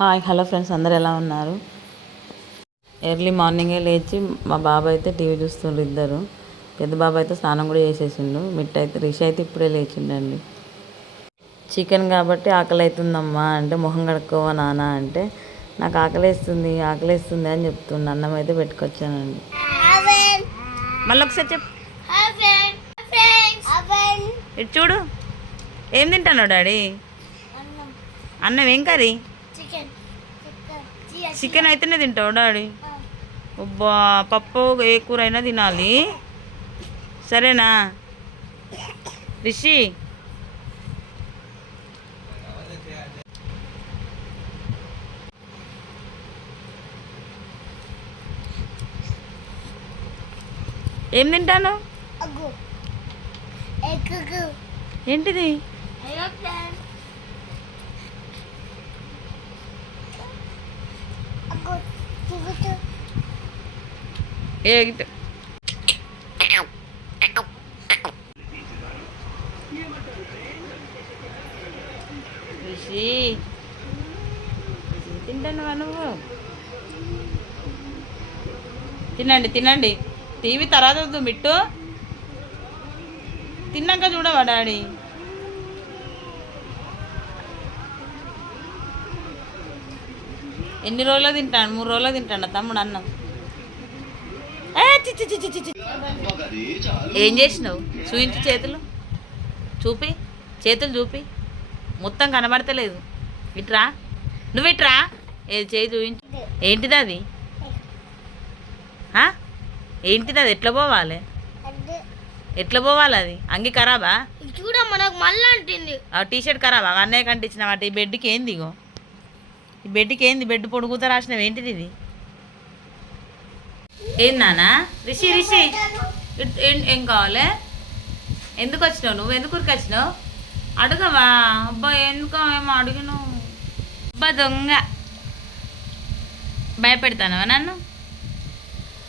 Hi hello friends అందరు ఎలా ఉన్నారు? ఎర్లీ మార్నింగే లేచి మా బాబు అయితే టీవీ చూస్తుండ్రు ఇద్దరు. పెద్ద బాబు అయితే స్నానం కూడా చేసేసిండు. మిట్ అయితే రిషి అయితే ఇప్పుడే లేచిండండి. చికెన్ కాబట్టి ఆకలి అవుతుందమ్మా అంటే మొహం కడుక్కోవా నాన్న అంటే నాకు ఆకలేస్తుంది ఆకలేస్తుంది అని చెప్తుండు. అన్నం అయితే పెట్టుకొచ్చానండి. మళ్ళీ ఒకసారి చెప్పు. ఇటు చూడు. ఏం తింటాను డాడీ? అన్నం ఏం కర్రీ? చికెన్. అయితేనే తింటావు డాడీ? అబ్బా పప్పు ఏ కూర అయినా తినాలి. సరేనా? రిషి. ఏం తింటాను? ఏంటిది? ఏ ఇటు. నువ్వు? తినండి తినండి. టీవీ తర్వాత మిట్టు. తిన్నాక చూడవా డాడీ? ఎన్ని రోజులు తింటాను మూడు రోజులు తింటాను తమ్ముడు అన్నం? ఏ, చి, చి, చి, చి, చి, చి. ఏం చేసినావు? చూయించు చేతులు. చూపి. చేతులు చూపి. మొత్తం కనబడతలేదు. ఇట్రా. నువ్వు ఇట్రా ఏది చేయి చూపించు ఏంటిది అది? ఏంటిది అది? ఎట్లా పోవాలి? ఎట్లా పోవాలి అది? అంగి ఖరాబా? చూడమ్మా నాకు మళ్ళీ అంటుంది. ఆ టీ షర్ట్ ఖరాబా? అన్నయ్య కంటించిన వాటి ఈ బెడ్కి ఏంది ఇగో? ఈ బెడ్కి ఏంది? బెడ్ పొడుగుతా రాసినవి. ఏంటిది ఇది? ఏం నానా రిషి రిషి. ఇట్- ఏం- ఏం కావాలి? ఎందుకు వచ్చినావు నువ్వు? ఎందుకు ఊరికి వచ్చినావు? అడగవా? అబ్బా ఎందుకో ఏమో అడిగినావు. అబ్బా దొంగ. భయపెడతానవా నన్ను?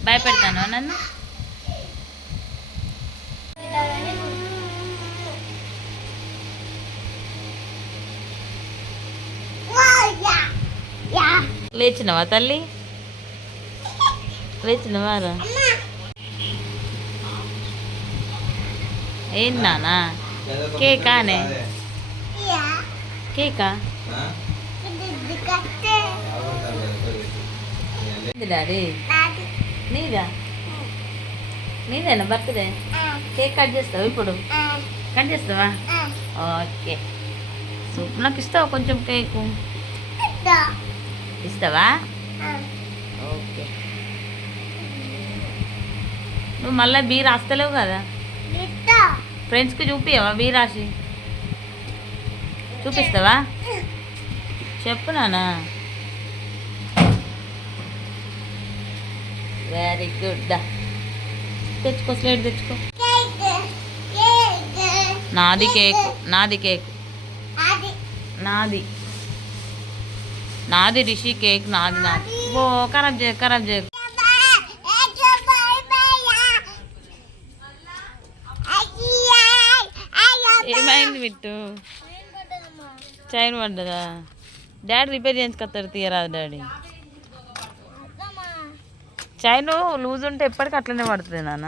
భయపెడతానవా నన్ను? లేచినవా తల్లి? లేచినవా రా. ఏం నానా? కేకానే కేకా? డాడీ? నీదా? నీదేనా బర్త్డే? కేక్ కట్ చేస్తావు ఇప్పుడు? కట్ చేస్తావా? ఓకే. సూప్ నాకు ఇస్తావా కొంచెం కేకు? ఇస్తావా? ఓకే. నువ్వు మళ్ళీ బీ రాస్తలేవు కదా? ఫ్రెండ్స్కి చూపియవా బీ రాసి? చూపిస్తావా? చెప్పు నానా వెరీ గుడ్ తెచ్చుకో స్లేట్ తెచ్చుకో. నాది కేక్ నాది కేక్. నాది. నాది రిషి కేక్ నాది నాది. ఓ ఖరాబ్ చేయ ఖరాబ్ చేయ ఏమైంది మిట్టు? చైన్ పడ్డదా? డాడీ రిపేర్ చేయించుకొస్తాడు తీయరాదు డాడీ. చైన్ లూజ్ ఉంటే ఎప్పటికీ అట్లనే పడుతుంది నాన్న.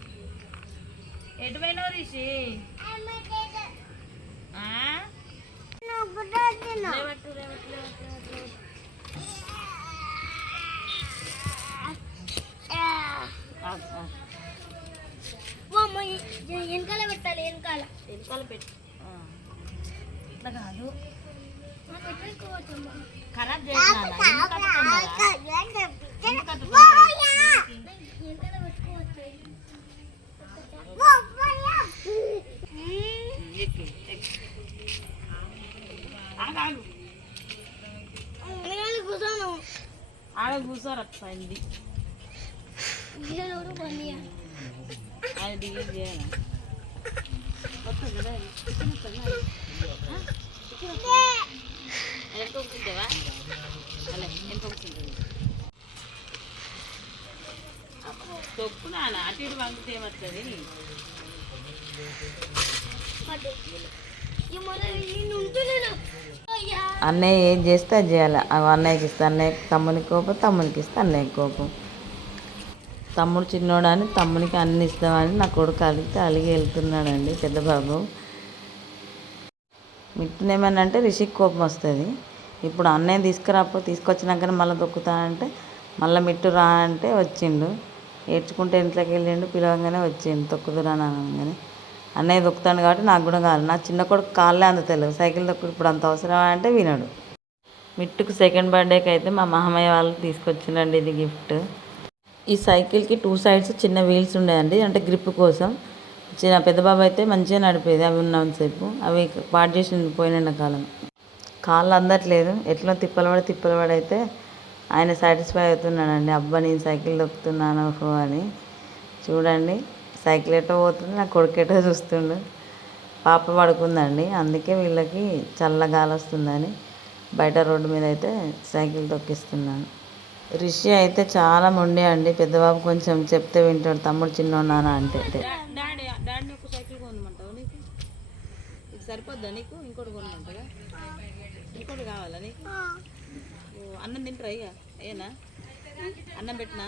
ఎటు పోయినావు రిషి. వెనకాల పెట్టాలి వెనకాల వెనకాల పెట్టు. కాదు. ఖరాబ్ చేసిన ఎందుకు అతుకుతున్నారా? ఎందుకు అతుకుతున్నారు? వెనకాల పెట్టుకోవచ్చు ఎక్కి, ఎక్కి. వెనకాల కూర్చోను ఆడ కూర్చోరు అయింది ఎవరు పని అది డిలీట్ చేయాలి ఎంత కూర్చుంటావా అలా ఎంత కూర్చుంటుంది తొక్కు నాన్న అటు ఇటు వంగితే ఏమవుతుంది నేను ఉంటున్నాను అయ్యా అన్నయ్య ఏం చేస్తే అది చేయాలి. అవి అన్నయ్యకి ఇస్తే అన్నయ్య తమ్మునికి కోపం తమ్మునికి ఇస్తే అన్నయ్యకి కోపం. తమ్ముడు చిన్నోడని తమ్మునికి అన్ని ఇస్తామని నా కొడుకు అలిగితే అలిగి వెళ్తున్నాడండి పెద్ద బాబు ఏమనంటే రిషికి కోపం వస్తుంది. ఇప్పుడు అన్నయ్య తీసుకురాపో తీసుకొచ్చినాకనే మళ్ళీ దొక్కుతానంటే మళ్ళీ మిట్టు రా అంటే వచ్చిండు. ఏడ్చుకుంటే ఇంట్లోకి వెళ్ళిండు పిలవంగానే వచ్చిండు తొక్కుదురా అనగానే. అన్నయ్య దొక్కుతాడు కాబట్టి నాకు కూడా కాదు నా చిన్న కొడుకు కాళ్ళే అందుతలేవు సైకిల్ దొక్కుడు ఇప్పుడు అంత అవసరమా అంటే వినడు. మిట్టుకు సెకండ్ బర్త్డేకి అయితే మా మామయ్య వాళ్ళు తీసుకొచ్చిండండి ఇది గిఫ్ట్. ఈ సైకిల్కి టూ సైడ్స్ చిన్న వీల్స్ ఉండేయండి అంటే గ్రిప్ కోసం. చిన్న పెద్ద బాబు అయితే మంచిగా నడిపేది అవి ఉన్నంతసేపు. అవి పాటు చేసి పోయిన కాలం కాళ్ళు అందట్లేదు. ఎట్లా తిప్పలవాడి తిప్పలవాడి అయితే ఆయన సాటిస్ఫై అవుతున్నాడండి. అబ్బా నేను సైకిల్ దొక్కుతున్నాను ఓహో అని. చూడండి. సైకిల్ ఎటో పోతుంది నా కొడుకు ఎటో చూస్తుండు. పాప పడుకుందండి. అందుకే వీళ్ళకి చల్ల గాలి వస్తుందని బయట రోడ్డు మీద అయితే సైకిల్ తొక్కిస్తున్నాను. రిషి అయితే చాలా మొండి అండి. పెద్దబాబు కొంచెం చెప్తే వింటాడు. తమ్ముడు చిన్నోన్నానా అంటే. డాడీ డాడీ ఒక సైకిల్ కొనమంటావు నీకు? ఇది సరిపోద్దా నీకు? ఇంకోటి కొనమంటారా ఇంకోటి కావాలా నీకు? అన్నం తింటారా ఇక? ఏనా? అన్నం పెట్టినా?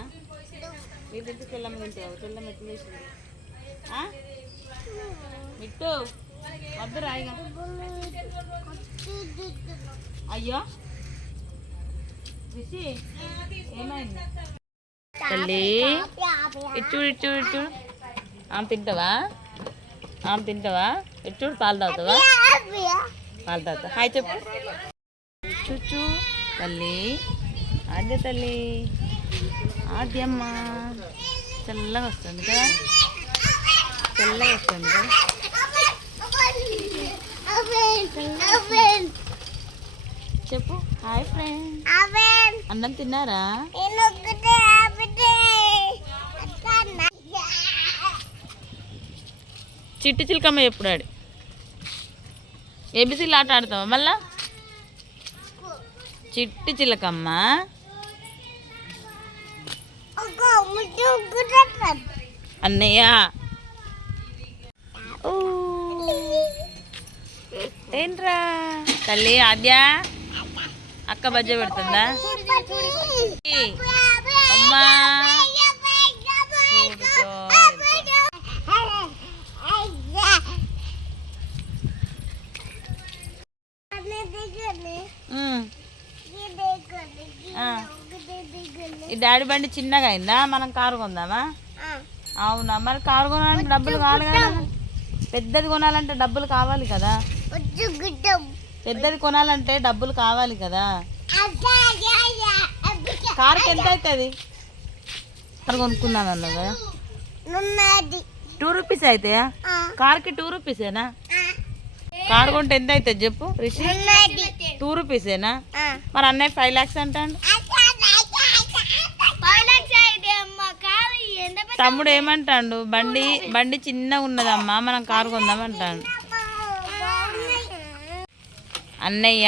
మీరు తింటే తెల్లమ్మ తింటావు? తెల్లమ్మ ఎట్లా? మిట్టు. వద్దురా ఇక. అయ్యో. రిషి ఏమైంది? తల్లి ఇటు ఇటు ఇటు ఆమె తింటావా? ఆమె తింటావా? ఇటు పాలు తాగుతావా? పాలు తాగుతా. హాయ్ చెప్పు. చూచు తల్లి. ఆద్య తల్లి. ఆద్యమ్మ. చల్లగా వస్తుంది కదా. తెల్లగా వస్తుంది. చెప్పు. Hi friend. అన్నం తిన్నారా? చిట్టి చిలకమ్మ ఎప్పుడు ఆడి? ఏబిసీలు ఆట ఆడతావా మళ్ళా? చిట్టి చిలకమ్మ. అన్నయ్య. ఏంట్రా? తల్లి ఆద్య. అక్క బజ్జ పెడుతుందా? ఈ, అమ్మా. ఈ డాడీ బండి చిన్నగా అయిందా? మనం కారు కొందామా? అవునా మరి కారు కొనాలంటే డబ్బులు కావాలి కదా. పెద్దది కొనాలంటే డబ్బులు కావాలి కదా. పెద్దది కొనాలంటే డబ్బులు కావాలి కదా. కారుకి ఎంత అవుతుంది? కొనుక్కుందాం అన్నావు కదా. టూ రూపీస్ అయితే? కార్కి టూ రూపీసేనా కారు కొంటే ఎంత అవుతుంది చెప్పు? రిషి? టూ రూపీసేనా మరి అన్నయ్య ఫైవ్ ల్యాక్స్ అంటాడు. తమ్ముడు ఏమంటాడు? బండి బండి చిన్నగా ఉన్నదమ్మా మనం కారు కొందామంటాడు అన్నయ్య